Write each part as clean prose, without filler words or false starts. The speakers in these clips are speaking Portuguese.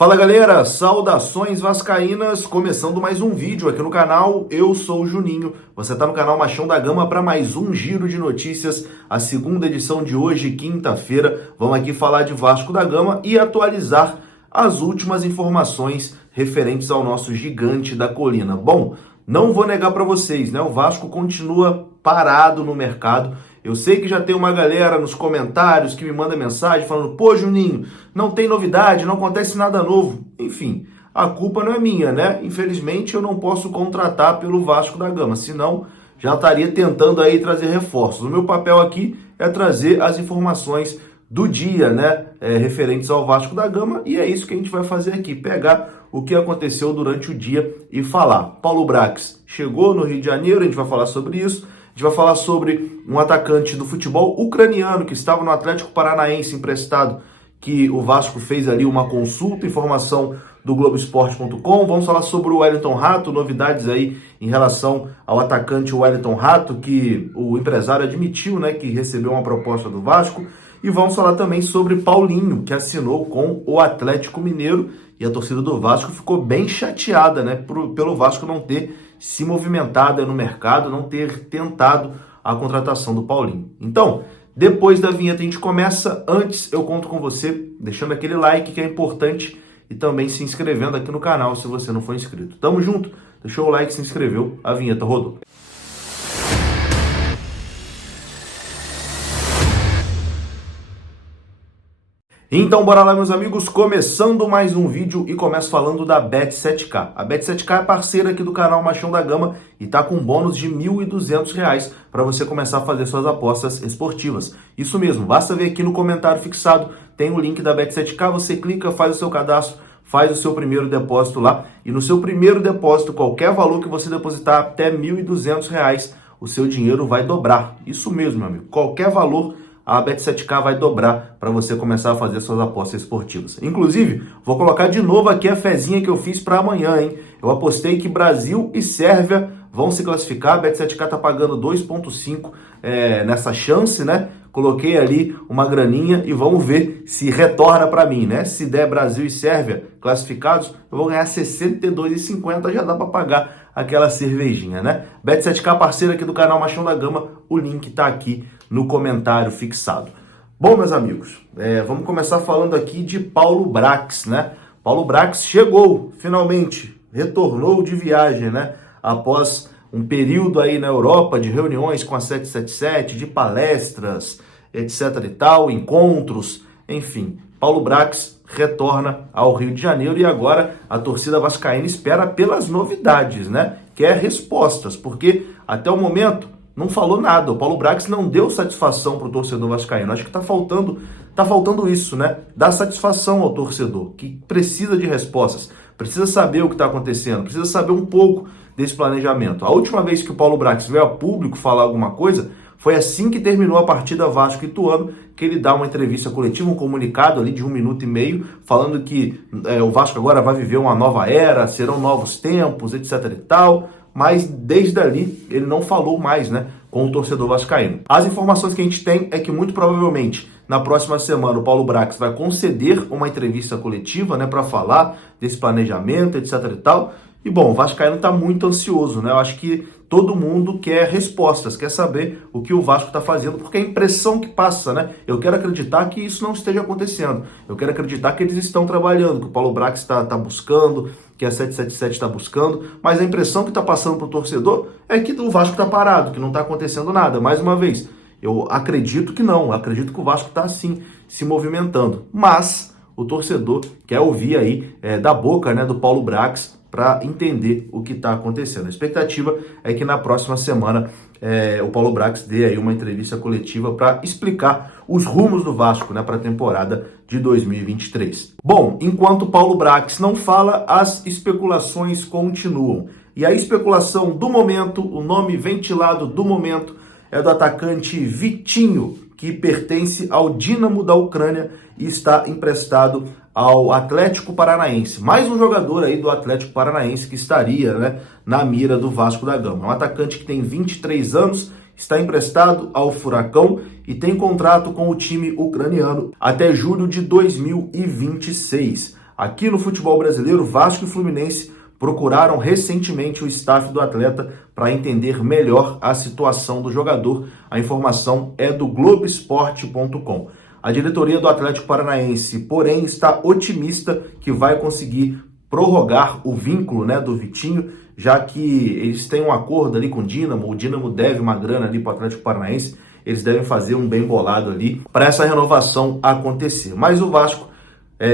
Fala galera, saudações vascaínas, começando mais um vídeo aqui no canal, eu sou o Juninho, você está no canal Machão da Gama para mais um giro de notícias, a segunda edição de hoje, quinta-feira, vamos aqui falar de Vasco da Gama e atualizar as últimas informações referentes ao nosso gigante da colina. Bom, não vou negar para vocês, né? O Vasco continua parado no mercado. Eu sei que já tem uma galera nos comentários que me manda mensagem falando: pô, Juninho, não tem novidade, não acontece nada novo. Enfim, a culpa não é minha, né? Infelizmente eu não posso contratar pelo Vasco da Gama, senão já estaria tentando aí trazer reforços. O meu papel aqui é trazer as informações do dia, né? Referentes ao Vasco da Gama, e é isso que a gente vai fazer aqui, pegar o que aconteceu durante o dia e falar. Paulo Brax chegou no Rio de Janeiro, a gente vai falar sobre isso. A gente vai falar sobre um atacante do futebol ucraniano que estava no Atlético Paranaense emprestado, que o Vasco fez ali uma consulta, informação do Globoesporte.com. Vamos falar sobre o Wellington Rato, novidades aí em relação ao atacante Wellington Rato, que o empresário admitiu, né, que recebeu uma proposta do Vasco. E vamos falar também sobre Paulinho, que assinou com o Atlético Mineiro, e a torcida do Vasco ficou bem chateada, né, pelo Vasco não ter se movimentado no mercado, não ter tentado a contratação do Paulinho. Então, depois da vinheta a gente começa. Antes eu conto com você deixando aquele like que é importante e também se inscrevendo aqui no canal se você não for inscrito. Tamo junto, deixou o like, se inscreveu, a vinheta rodou. Então bora lá, meus amigos, começando mais um vídeo e começo falando da Bet7k. A Bet7k é parceira aqui do canal Machão da Gama e tá com um bônus de R$ 1.200 para você começar a fazer suas apostas esportivas. Isso mesmo, basta ver aqui no comentário fixado, tem o link da Bet7k, você clica, faz o seu cadastro, faz o seu primeiro depósito lá e no seu primeiro depósito, qualquer valor que você depositar até R$ 1.200, o seu dinheiro vai dobrar. Isso mesmo, meu amigo, qualquer valor a Bet7k vai dobrar para você começar a fazer suas apostas esportivas. Inclusive, vou colocar de novo aqui a fezinha que eu fiz para amanhã, hein? Eu apostei que Brasil e Sérvia vão se classificar. A Bet7k tá pagando 2,5 nessa chance, né? Coloquei ali uma graninha e vamos ver se retorna para mim, né? Se der Brasil e Sérvia classificados, eu vou ganhar R$ 62,50, já dá para pagar aquela cervejinha, né? Bet7k, parceira aqui do canal Machão da Gama, o link tá aqui no comentário fixado. Bom, meus amigos, vamos começar falando aqui de Paulo Brax, né? Paulo Brax chegou, finalmente, retornou de viagem, né? Após um período aí na Europa de reuniões com a 777, de palestras, etc e tal, encontros, enfim. Paulo Brax retorna ao Rio de Janeiro e agora a torcida vascaína espera pelas novidades, né? Quer respostas, porque até o momento não falou nada. O Paulo Brax não deu satisfação para o torcedor vascaíno. Acho que tá faltando isso, né? Dar satisfação ao torcedor, que precisa de respostas, precisa saber o que está acontecendo, precisa saber um pouco desse planejamento. A última vez que o Paulo Brax veio a público falar alguma coisa foi assim que terminou a partida Vasco e Ituano, que ele dá uma entrevista coletiva, um comunicado ali de 1 minuto e meio, falando que o Vasco agora vai viver uma nova era, serão novos tempos, etc e tal. Mas desde ali ele não falou mais, né, com o torcedor vascaíno. As informações que a gente tem é que muito provavelmente na próxima semana o Paulo Brax vai conceder uma entrevista coletiva, né, para falar desse planejamento, etc e tal. E bom, o vascaíno está muito ansioso, né? Eu acho que todo mundo quer respostas, quer saber o que o Vasco está fazendo, porque a impressão que passa, né? Eu quero acreditar que isso não esteja acontecendo. Eu quero acreditar que eles estão trabalhando, que o Paulo Brax está buscando, que a 777 está buscando, mas a impressão que está passando para o torcedor é que o Vasco está parado, que não está acontecendo nada. Mais uma vez, eu acredito que não, acredito que o Vasco está sim se movimentando, mas o torcedor quer ouvir aí da boca, né, do Paulo Brax para entender o que está acontecendo. A expectativa é que na próxima semana o Paulo Brax dê aí uma entrevista coletiva para explicar os rumos do Vasco, né, para a temporada de 2023. Bom, enquanto o Paulo Brax não fala, as especulações continuam. E a especulação do momento, o nome ventilado do momento, é do atacante Vitinho, que pertence ao Dínamo da Ucrânia e está emprestado ao Atlético Paranaense. Mais um jogador aí do Atlético Paranaense que estaria, né, na mira do Vasco da Gama. É um atacante que tem 23 anos, está emprestado ao Furacão e tem contrato com o time ucraniano até julho de 2026. Aqui no futebol brasileiro, Vasco e Fluminense procuraram recentemente o staff do atleta para entender melhor a situação do jogador. A informação é do Globoesporte.com. A diretoria do Atlético Paranaense, porém, está otimista que vai conseguir prorrogar o vínculo, né, do Vitinho, já que eles têm um acordo ali com o Dínamo deve uma grana ali para o Atlético Paranaense, eles devem fazer um bem bolado ali para essa renovação acontecer. Mas o Vasco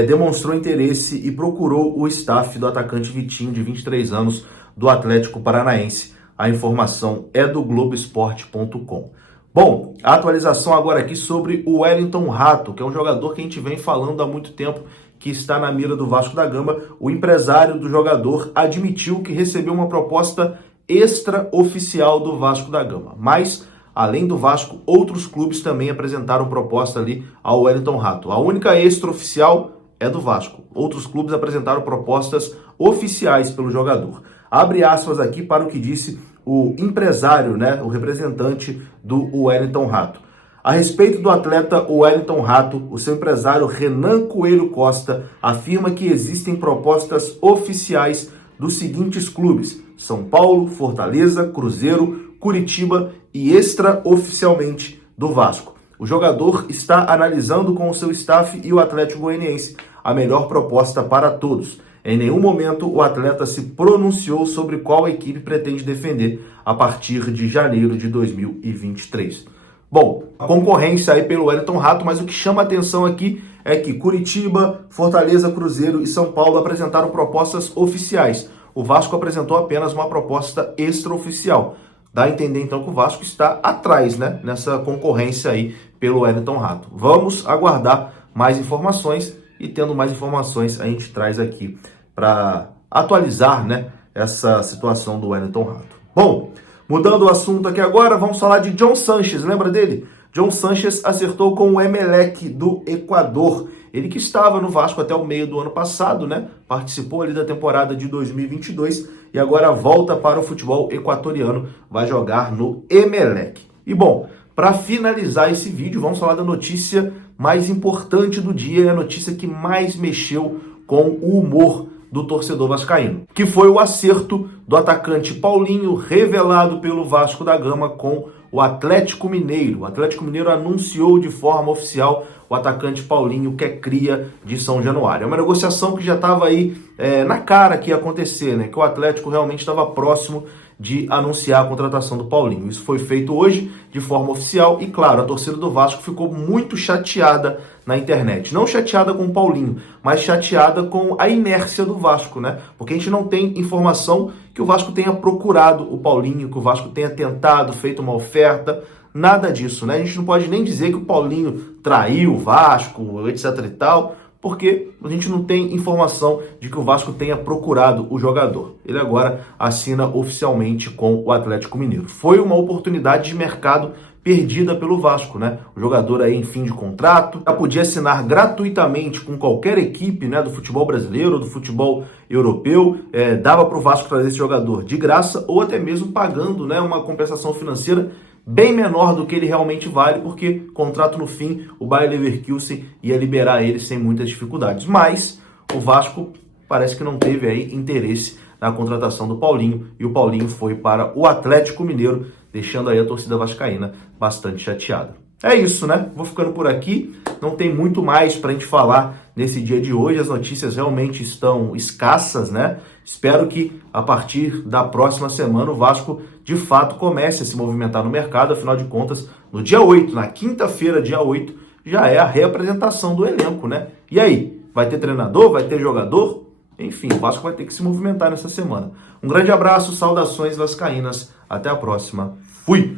demonstrou interesse e procurou o staff do atacante Vitinho, de 23 anos, do Atlético Paranaense. A informação é do Globoesporte.com. Bom, a atualização agora aqui sobre o Wellington Rato, que é um jogador que a gente vem falando há muito tempo, que está na mira do Vasco da Gama. O empresário do jogador admitiu que recebeu uma proposta extraoficial do Vasco da Gama. Mas, além do Vasco, outros clubes também apresentaram proposta ali ao Wellington Rato. A única extraoficial é do Vasco. Outros clubes apresentaram propostas oficiais pelo jogador. Abre aspas aqui para o que disse o empresário, né, o representante do Wellington Rato. A respeito do atleta Wellington Rato, o seu empresário Renan Coelho Costa afirma que existem propostas oficiais dos seguintes clubes: São Paulo, Fortaleza, Cruzeiro, Curitiba e extraoficialmente do Vasco. O jogador está analisando com o seu staff e o Atlético Goianiense a melhor proposta para todos. Em nenhum momento o atleta se pronunciou sobre qual equipe pretende defender a partir de janeiro de 2023. Bom, a concorrência aí pelo Wellington Rato, mas o que chama a atenção aqui é que Curitiba, Fortaleza, Cruzeiro e São Paulo apresentaram propostas oficiais. O Vasco apresentou apenas uma proposta extraoficial. Dá a entender então que o Vasco está atrás, né, nessa concorrência aí pelo Wellington Rato. Vamos aguardar mais informações e, tendo mais informações, a gente traz aqui para atualizar, né, essa situação do Wellington Rato. Bom, mudando o assunto aqui agora, vamos falar de John Sanchez, lembra dele? John Sanchez acertou com o Emelec do Equador. Ele que estava no Vasco até o meio do ano passado, né? Participou ali da temporada de 2022 e agora volta para o futebol equatoriano, vai jogar no Emelec. E bom, para finalizar esse vídeo, vamos falar da notícia mais importante do dia, e a notícia que mais mexeu com o humor do torcedor vascaíno, que foi o acerto do atacante Paulinho, revelado pelo Vasco da Gama com o Atlético Mineiro. O Atlético Mineiro anunciou de forma oficial o atacante Paulinho, que é cria de São Januário. É uma negociação que já estava aí na cara que ia acontecer, né? Que o Atlético realmente estava próximo de anunciar a contratação do Paulinho. Isso foi feito hoje de forma oficial e, claro, a torcida do Vasco ficou muito chateada na internet. Não chateada com o Paulinho, mas chateada com a inércia do Vasco, né? Porque a gente não tem informação que o Vasco tenha procurado o Paulinho, que o Vasco tenha tentado, feito uma oferta, nada disso, né? A gente não pode nem dizer que o Paulinho traiu o Vasco, etc e tal, porque a gente não tem informação de que o Vasco tenha procurado o jogador. Ele agora assina oficialmente com o Atlético Mineiro. Foi uma oportunidade de mercado perdida pelo Vasco, né? O jogador aí em fim de contrato, já podia assinar gratuitamente com qualquer equipe, né, do futebol brasileiro ou do futebol europeu. Dava para o Vasco trazer esse jogador de graça ou até mesmo pagando, né, uma compensação financeira bem menor do que ele realmente vale, porque contrato no fim, o Bayer Leverkusen ia liberar ele sem muitas dificuldades. Mas o Vasco parece que não teve aí interesse na contratação do Paulinho, e o Paulinho foi para o Atlético Mineiro, deixando aí a torcida vascaína bastante chateada. É isso, né? Vou ficando por aqui. Não tem muito mais para a gente falar nesse dia de hoje. As notícias realmente estão escassas, né? Espero que a partir da próxima semana o Vasco de fato comece a se movimentar no mercado. Afinal de contas, no dia 8, na quinta-feira, dia 8, já é a reapresentação do elenco, né? E aí? Vai ter treinador? Vai ter jogador? Enfim, o Vasco vai ter que se movimentar nessa semana. Um grande abraço, saudações vascaínas. Até a próxima. Fui!